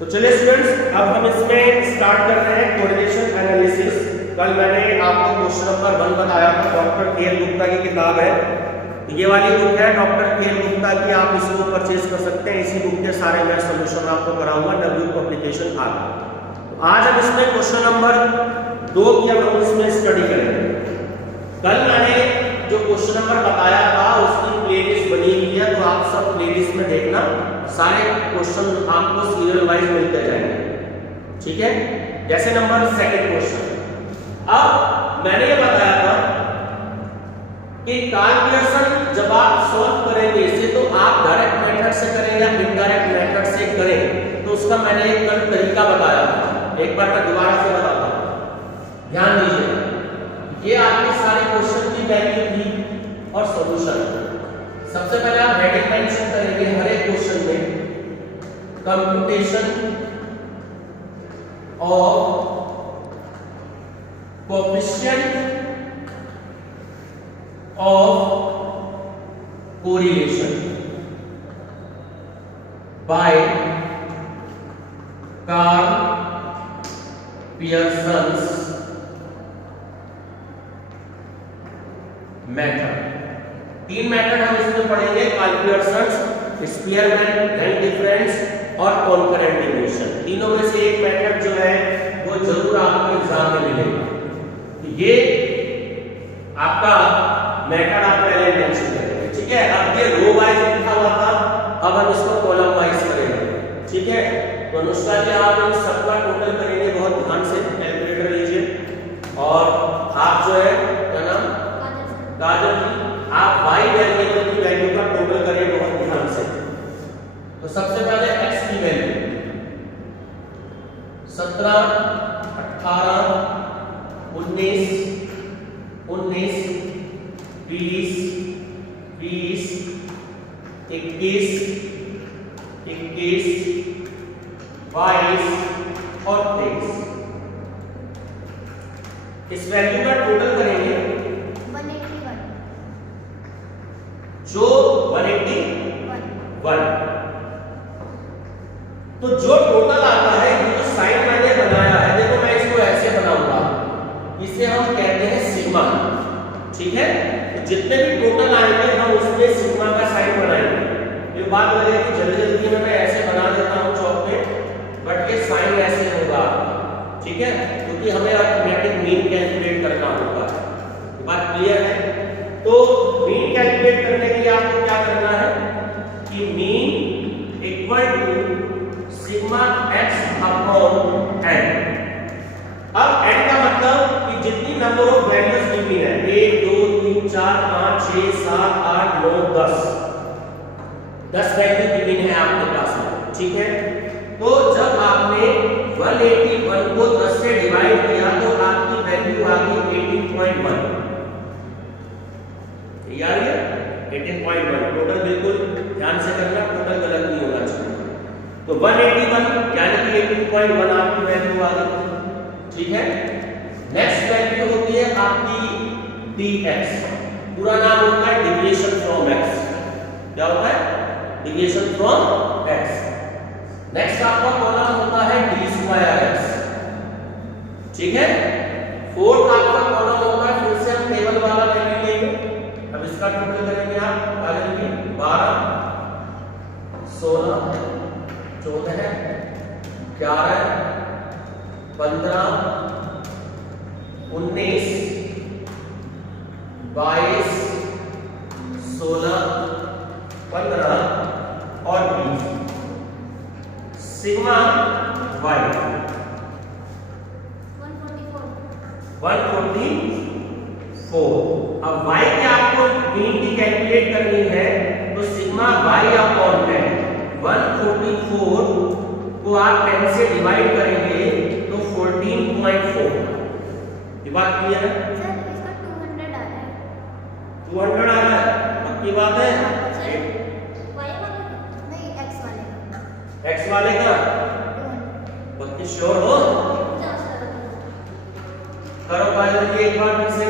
तो चलिए स्टूडेंट्स, अब हम इसमें स्टार्ट कर रहे हैं कोरिलेशन एनालिसिस। कल मैंने आपको क्वेश्चन नंबर 1 बताया था, डॉक्टर के गुप्ता की किताब है, ये वाली बुक है डॉक्टर के गुप्ता की, आप इसको परचेज कर सकते हैं। इसी बुक के सारे मैं सोल्यूशन आपको कराऊंगा, डब्ल्यू पब्लिकेशन आ रहा है। तो आज हम इसमें क्वेश्चन नंबर 2 की हम इसमें स्टडी करेंगे। कल मैंने जो क्वेश्चन नंबर बताया था उसकी प्लेलिस्ट बनी हुई है, तो आप सब प्लेलिस्ट में देखना, सारे क्वेश्चन आपको सीरियल वाइज मिलते जाएंगे, ठीक है। जैसे नंबर 2 क्वेश्चन, अब मैंने ये बताया था कि कार्ल पियर्सन जब आप सॉल्व करेंगे इसे, तो आप डायरेक्ट मेथड से करें या इनडायरेक्ट मेथड से करें, तो उसका मैंने एक कल तरीका बताया था। एक बार मैं दोबारा से बताता हूं, ध्यान दीजिए। ये आपके सारे क्वेश्चन की वैल्यू थी और सॉल्यूशन। सबसे पहले आप हेडिंग मेंशन करेंगे हर एक क्वेश्चन में, computation of coefficient of correlation by Carl Pearson's method। 3 method हम इसमें पढ़ेंगे, Carl Pearson, Spearman range difference और कॉन्करेंट डिविएशन। तीनों में से एक मेथड जो है वो जरूर आपको एग्जाम में मिलेगा। ये आपका मेथड आप पहले मेंशन करेंगे, ठीक है। अब ये रो वाइज लिखा हुआ था, अब हम इसको कॉलम वाइज करेंगे, ठीक है। तो अनुष्का जी आप इन सबका टोटल करेंगे, बहुत ध्यान से कैलकुलेटर लीजिए। और आप जो है क्या नाम, काजल जी, आप y वेरिएबल की वैल्यू का टोटल करेंगे बहुत ध्यान से। तो सबसे पहले x की वैल्यू 17, 18, 19, 19, 20, 20, 21, 21, 22 और 23। इस वैल्यू का टोटल करेंगे 181, जो 181। तो जो टोटल आता है, ये जो साइन मैंने बनाया है, देखो मैं इसको ऐसे बनाऊंगा, इसे हम कहते हैं सिग्मा, ठीक है। तो जितने भी टोटल आएंगे हम उसमें सिग्मा का साइन बनाएंगे। ये बात लगे कि जल्दी जल्दी में मैं ऐसे बना देता हूं चौक पे, बट ये साइन ऐसे होगा, ठीक है, क्योंकि हमें अरिथमेटिक मीन कैलकुलेट करना होगा। ये बात क्लियर है। तो मीन कैलकुलेट करने के लिए आपको क्या करना है कि mean equal to sigma x upon n। अब n का मतलब कि जितनी नंबर ऑफ वैल्यूज गिवन है, 1 2 3 4 5 6 7 8 9 10 वैल्यू गिवन है आपके पास में, ठीक है। तो जब आपने 181 को 10 से डिवाइड किया तो आपकी वैल्यू आ गई 18.1। यार ये 18.1 टोटल, बिल्कुल ध्यान से करना, टोटल गलत नहीं होना चाहिए। तो 181 यानी कि 18.1 आपकी वैल्यू आ गई, ठीक है। नेक्स्ट वैल्यू होती है आपकी dx, पूरा नाम होता है डिविएशन फ्रॉम x। क्या होता है? Deviation from x। नेक्स्ट आपका कॉलम होता है d²x, ठीक है। फोर्थ आपका कॉलम होता है, फिर से हम टेबल वाला वैल्यू लेंगे। अब इसका टोटल करेंगे आप, आ जाएंगे 12, 16, 14, 11, 15, 19, 22, 16, 15 और 20। Sigma y 144। अब y की आपको मीन की कैलकुलेट करनी है, तो सिग्मा y अपॉन n 144 को आप 10 से डिवाइड करेंगे तो 14.4। ये बात क्लियर है? सर इसका 200 आ रहा है। 200 आ रहा है, पक्की बात है? y वाला नहीं, x वाले का। x वाले का 200। पक्की श्योर हो? करो काजल जी एक बार फिर से।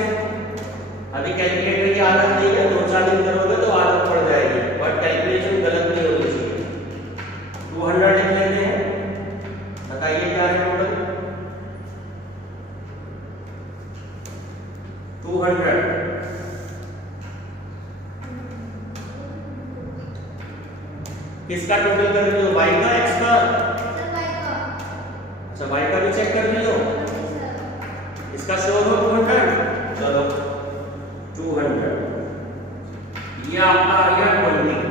अभी कैलकुलेटर की आदत नहीं है, 2-4 दिन करोगे तो आदत पड़ जाएगी, बट कैलकुलेशन गलत नहीं होनी चाहिए। 200 लिख लेते हैं। अच्छा y का भी चेक कर रही हो, इसका शो हो 200, चलो 200, ये आपका आ गया 20।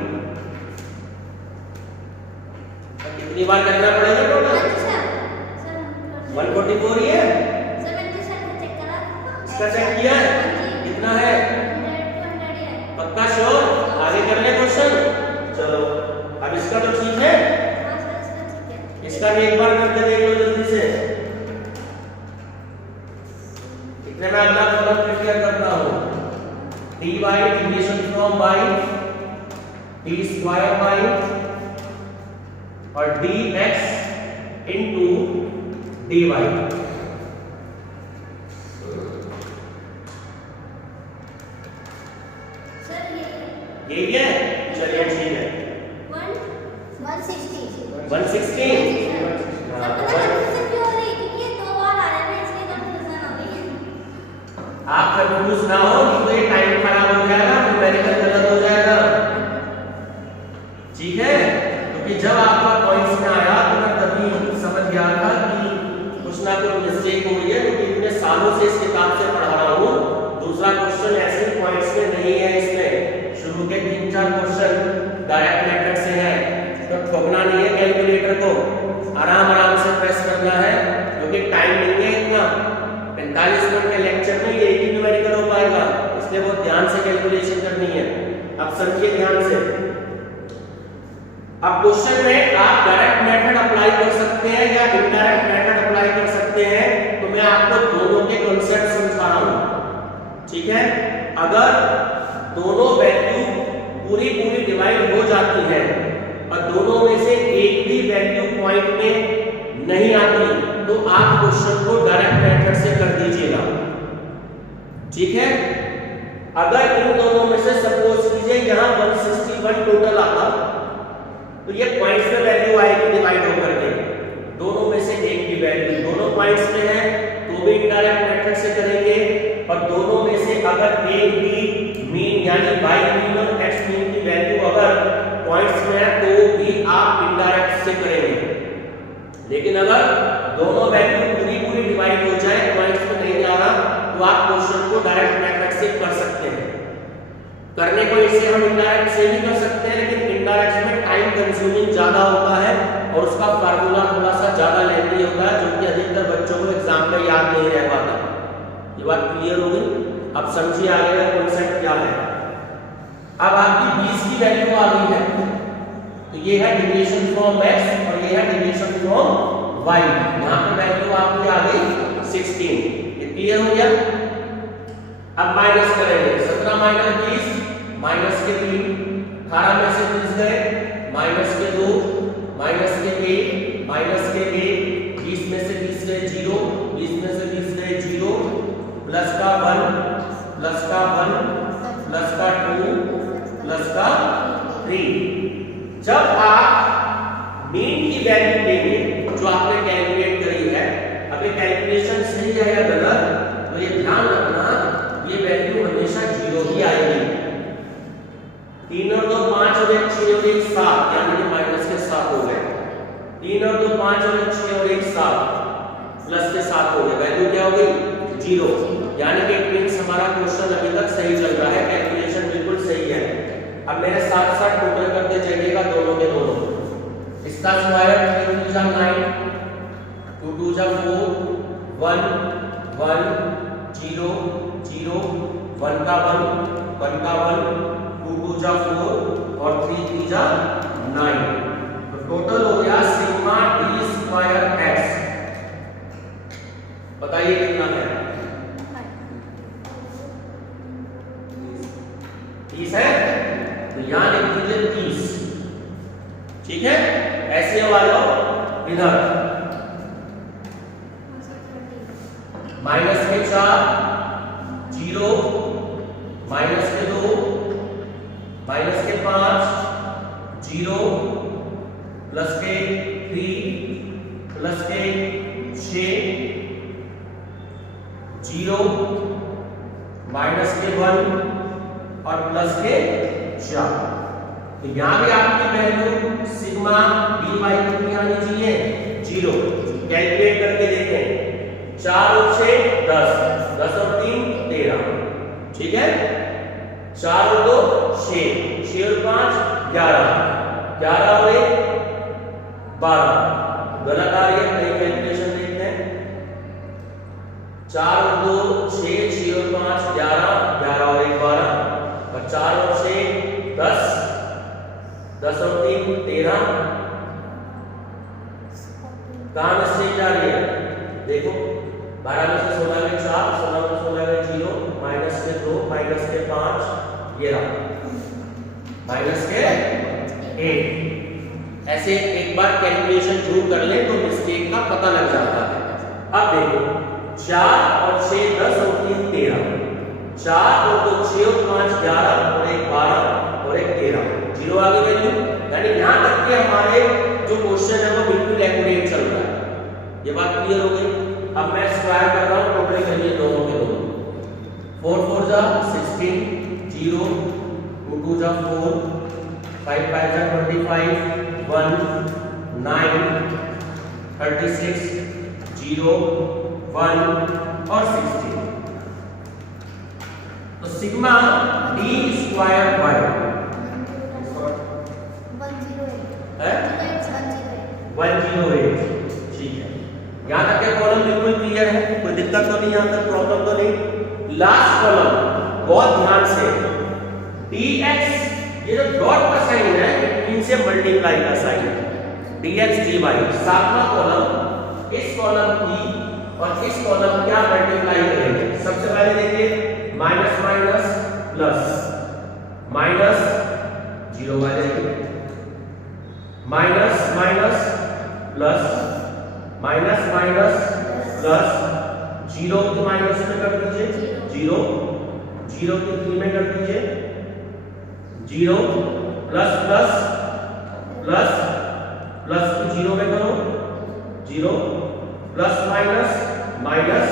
कितनी बार करना पड़ेगा टोटल? 144 ही है, इसका चेक किया है, कितना है? पक्का श्योर? आगे कर ले क्वेश्चन, चलो अब इसका तो ठीक है, इसका भी एक बार करके देख लो जल्दी से। इतने में अगला प्रॉब्लम प्रिपेयर करता हूं, dy division from y, d square y और dx इनटू dy। यही है, चलिए ठीक है। 160 आप कंफ्यूज ना हो, नहीं तो ये टाइम खराब हो जाएगा, न्यूमेरिकल गलत हो जाएगा, ठीक है? क्योंकि जब आपका पॉइंट्स में आया तो मैं तभी समझ गया था कि कुछ ना कुछ मिस्टेक हो रही है, क्योंकि इतने सालों से इस किताब से पढ़ा रहा हूँ। दूसरा क्वेश्चन ऐसे पॉइंट्स में नहीं है, इसमें शुरू के 3-4 क्वेश्चन डायरेक्ट मेथड से है, तो ठोकना नहीं है कैलकुलेटर को, आराम आराम से प्रेस करना है, क्योंकि टाइम नहीं है इतना, 45 मिनट के लेक्चर में ये एक ही न्यूमेरिकल हो पाएगा, इसलिए बहुत ध्यान से कैलकुलेशन करनी है। अब समझिए ध्यान से, अब क्वेश्चन में आप डायरेक्ट मेथड अप्लाई कर सकते हैं या इनडायरेक्ट मेथड अप्लाई कर सकते हैं, तो मैं आपको दोनों के कॉन्सेप्ट समझा रहा हूं, ठीक है? अगर दोनों वैल्यू पूरी डिवाइड हो जाती है और दोनों में से एक भी वैल्यू पॉइंट में नहीं आती, तो आप क्वेश्चन को डायरेक्ट मेथड से कर दीजिएगा, ठीक है? अगर इन दोनों में से सपोज कीजिए यहां 161 टोटल आता, तो ये पॉइंट्स में वैल्यू आएगी डिवाइड होकर के, दोनों में से एक की वैल्यू दोनों पॉइंट्स में है तो भी इनडायरेक्ट मेथड से करेंगे, और दोनों में से अगर a b मीन यानी y मीन और x मीन की वैल्यू अगर पॉइंट्स में है तो भी आप इनडायरेक्ट से करेंगे। लेकिन अगर दोनों वैल्यू पूरी डिवाइड हो जाए, पॉइंट्स में नहीं आ रहा, तो आप क्वेश्चन को डायरेक्ट मेथड से कर सकते हैं। करने को इसे हम इनडायरेक्ट से भी कर सकते हैं, लेकिन इनडायरेक्ट में टाइम कंज्यूमिंग ज्यादा होता है और उसका फार्मूला थोड़ा सा ज्यादा लेंथी होता है, जो कि अधिकतर बच्चों को एग्जाम में याद नहीं रह पाता। ये बात क्लियर हो गई? अब समझिए आगे का कॉन्सेप्ट क्या है। अब आपकी 20 की वैल्यू आ गई है, तो ये है डिविजन फ्रॉम x और ये है डिविजन फ्रॉम y। यहां पे वैल्यू आपकी आ गई 16। ये क्लियर हो गया? अब माइनस करेंगे, 17 माइनस 20 माइनस के 3, 18 में से 20 गए, माइनस के 2, माइनस के 1, माइनस के 1, 20 में से 20 गए 0, 20 में से 20 गए 0, प्लस का 1, प्लस का 1, प्लस का 2, प्लस का 3। जब आप मीन की वैल्यू लेंगे जो आपने कैलकुलेट करी है, अब ये कैलकुलेशन सही है या गलत, तो ये ध्यान रखना, ये वैल्यू हमेशा 0 ही आएगी। 3 और 2 5 और 1 6 और 1 7, यानी कि माइनस के 7 हो गए। 3 और 2 5 और 1 6 और 1 7, प्लस के 7 हो गए, वैल्यू क्या हो गई 0, यानी कि इट मींस हमारा क्वेश्चन अभी तक सही चल रहा है, कैलकुलेशन बिल्कुल सही है। अब मेरे साथ साथ टोटल करते जाइएगा दोनों के दोनों। इसका स्क्वायर 3 2 जा 9, 2 2 जा 4, 1 1 0 0, 1 का 1, 1 का 1, 2 2 जा 4 और 3 3 जा 9, तो टोटल हो गया सिग्मा d स्क्वायर x। बताइए कितना है? 30 है, तो यहां लिख दीजिए 30, ठीक है? ऐसे वाला इधर माइनस के 4 0, माइनस के 2, माइनस के 5 0, प्लस के 3, प्लस के 6 0, माइनस के 1 और प्लस के 4। तो यहां भी आपकी वैल्यू सिग्मा dy कितनी आनी चाहिए 0। कैलकुलेट करके देखें। 4 और 6 10, 10 और 3 13, ठीक है। 4 और 2 6, 6 और 5 11, 11 और 1 12, गलत आ रही है, नई कैलकुलेशन देखते हैं। 4 और 2 6, 6 और 5 11, 11 और 1 12, और 4 और 6 10, 10 और 3 13, कहां मिस्टेक जा रही है देखो। 12 में से 16 में 4, 16 में 16 में 0, माइनस के 2, माइनस के 5, ये रहा माइनस के 8। ऐसे एक बार कैलकुलेशन शुरू कर ले तो मिस्टेक का पता लग जाता है। अब देखो 4 और 6 10 और 3 13, 4 और 2 6 और 5 11 और 1 12 और 1 13, 0 आ गई वैल्यू। यानी यहां तक के हमारे जो क्वेश्चन है वो बिल्कुल एक्यूरेट चल रहा है। ये बात क्लियर हो गई। अब मैं स्क्वायर कर रहा हूं, टोटल करिए दोनों के दोनों। 4 4 जा 16, 0 2 2 जा 4, 5 5 जा 25, 1 9 36, 0 1 और 16। तो सिग्मा d स्क्वायर बाय 108, ठीक है। यहां तक के कॉलम बिल्कुल क्लियर है, कोई दिक्कत तो नहीं, यहां तक प्रॉब्लम तो नहीं। लास्ट कॉलम बहुत ध्यान से, dx ये जो डॉट का साइन है इनसे मल्टीप्लाई का साइन है, dx dy। सातवां कॉलम इस कॉलम की और इस कॉलम क्या मल्टीप्लाई करेंगे। सबसे पहले देखिए माइनस माइनस प्लस, माइनस 0 आ जाएगी, minus minus plus, minus minus plus, 0 को माइनस में कर दीजिए 0, 0 को 3 में कर दीजिए 0, प्लस प्लस प्लस प्लस को 0 में करो 0, plus minus minus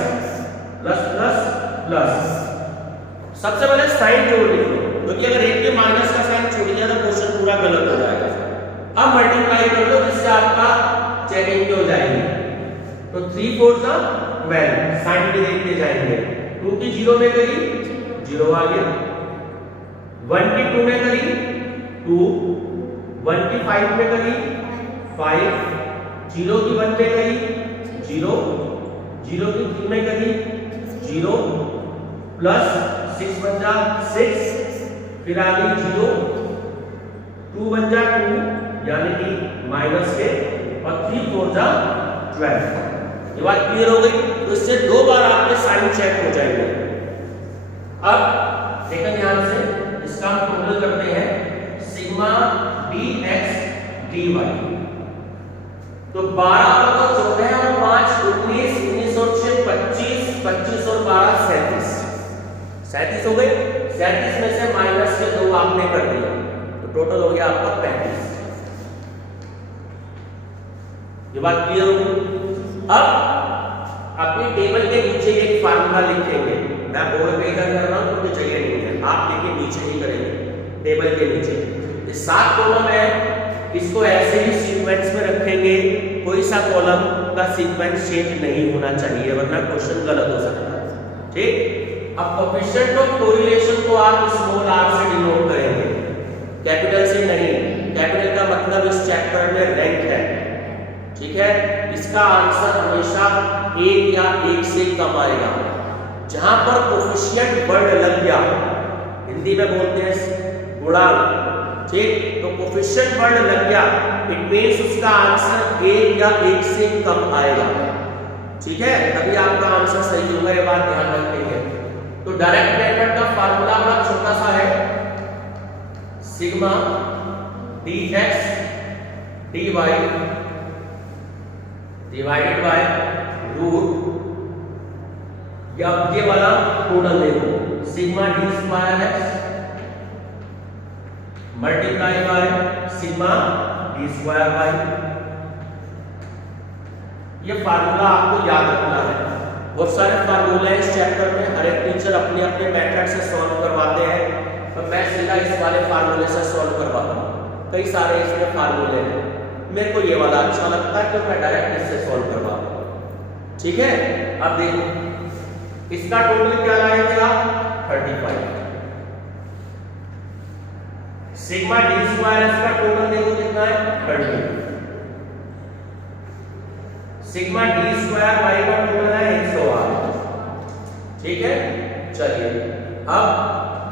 plus plus plus. सबसे पहले साइन जोड़ लिख लो, क्योंकि अगर एक के माइनस का साइन छूट गया तो क्वेश्चन पूरा गलत हो जाएगा। अब मल्टीप्लाई कर दो जिससे आपका चेकिंग हो जाएगी। तो 3 4 जा 12, साइन भी देखते जाएंगे। 2 की 0 में करी 0 आ गया, 1 की 2 में करी 2, 1 की 5 में करी 5, 0 की 1 में करी 0, 0 की 3 में करी 0, प्लस 6 बन जा 6, फिर आ गई 0, 2 बन जा 2 यानी कि माइनस के, और 3 4 जा 12। ये बात क्लियर हो गई। तो इससे 2 बार आपके साइन चेक हो जाएंगे। अब देखिए ध्यान से, इसका हम टोटल करते हैं सिग्मा dx dy। तो 12 को 14 और 5 19, 19 और 6 25, 25 और 12 37, 37 हो गए। 37 में से माइनस के 2 आपने कर दिया तो टोटल हो गया आपका 35। ये बात क्लियर होगी। अब अपनी टेबल के नीचे एक फार्मूला लिखेंगे। मैं बोर्ड पे इधर कर रहा हूं क्योंकि जगह नहीं है, आप देखिए नीचे ही करेंगे टेबल के नीचे। ये 7 कॉलम है, इसको ऐसे ही सीक्वेंस में रखेंगे, कोई सा कॉलम का सीक्वेंस चेंज नहीं होना चाहिए वरना क्वेश्चन गलत हो सकता है। ठीक। अब कोएफिशिएंट ऑफ कोरिलेशन को आप स्मॉल r से डिनोट करेंगे, कैपिटल से नहीं। कैपिटल का मतलब इस चैप्टर में रैंक है, ठीक है। इसका आंसर हमेशा 1 या 1 से कम आएगा। जहां पर कोएफिशिएंट वर्ड लग गया, हिंदी में बोलते हैं गुणांक, ठीक। तो कोएफिशिएंट वर्ड लग गया, इट मींस उसका आंसर 1 या 1 से कम आएगा, ठीक है। तभी आपका आंसर सही होगा, ये बात ध्यान रखेंगे। तो डायरेक्ट मेथड का फार्मूला बड़ा छोटा सा है, sigma dx dy divided by root, या ये वाला टोटल देखो, sigma d square x multiply by sigma d square y। ये फार्मूला आपको याद रखना है। बहुत सारे फार्मूले इस चैप्टर में हर एक टीचर अपने अपने मेथड से सॉल्व करवाते हैं, तो मैं सीधा इस वाले फार्मूले से सॉल्व करवाता हूँ। कई सारे इसमें फार्मूले हैं, मेरे को ये वाला अच्छा लगता है तो मैं डायरेक्ट इससे सॉल्व करवाता हूँ। ठीक है, अब देखो इसका टोटल क्या लाएंगे आप 35। सिग्मा डी स्क्वायर इसका टोटल देखो कितना है 30। सिग्मा डी स्क्वायर वाई का टोटल है 108। ठीक है, चलिए अब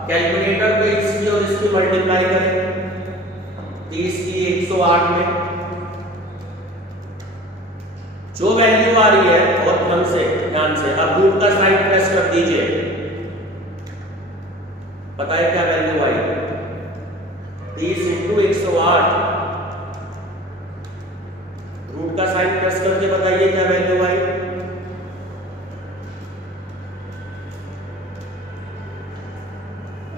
कैलकुलेटर पे इसकी और इसकी मल्टीप्लाई करें। 30 की 108 में जो वैल्यू आ रही है बहुत ध्यान से अब रूट का साइन प्रेस कर दीजिए। पता है क्या वैल्यू आई? 30 इंटू 108। रूट का साइन प्रेस करके बताइए क्या वैल्यू आई?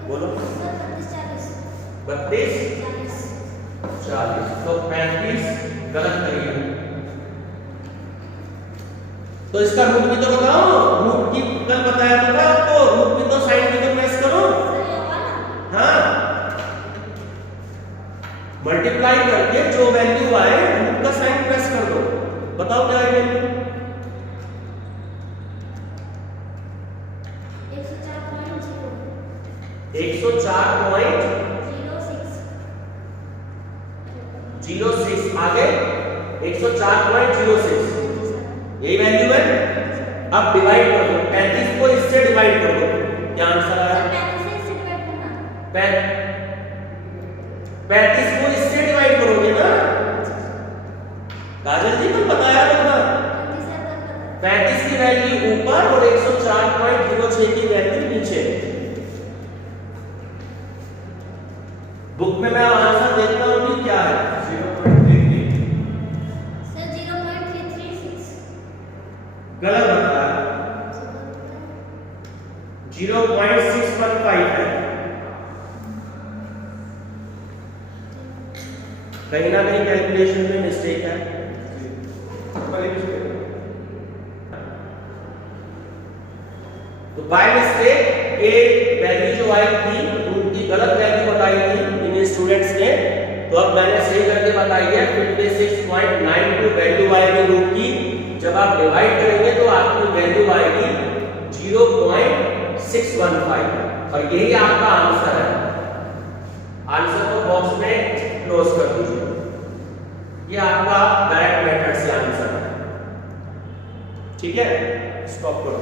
बोलो। 32 40 तो 35 गलत करिए। तो इसका रूट भी तो बताओ, रूट की कल बताया था आपको, रूट भी तो साइन भी तो प्रेस करो। हाँ, मल्टीप्लाई करके जो वैल्यू आए रूट का साइन प्रेस कर दो। बताओ क्या है वैल्यू? 104.06 आगे 104.06 यही वैल्यू है। अब डिवाइड कर दो, 35 को इससे डिवाइड कर दो, क्या आंसर आया? 35 को इससे डिवाइड करोगे ना काजल जी, तो बताया था 35 की वैल्यू ऊपर और 104.06 की वैल्यू नीचे। बुक में मैं आंसर देखता हूं कि क्या है 0.33। सर 0.336 गलत बताया, 0.615 है। कहीं ना कहीं कैलकुलेशन में मिस्टेक है। तो बाय मिस्टेक ये वैल्यू जो आई थी रूट की गलत वैल्यू बताई थी इन स्टूडेंट्स ने, तो अब मैंने सही करके बताई है 56.92 वैल्यू आएगी रूट की। जब आप डिवाइड करेंगे तो आपकी वैल्यू आएगी 0.615 और यही आपका आंसर है। आंसर को बॉक्स में क्लोज कर दीजिए। ये आपका डायरेक्ट मेथड से आंसर है। ठीक है, स्टॉप करो।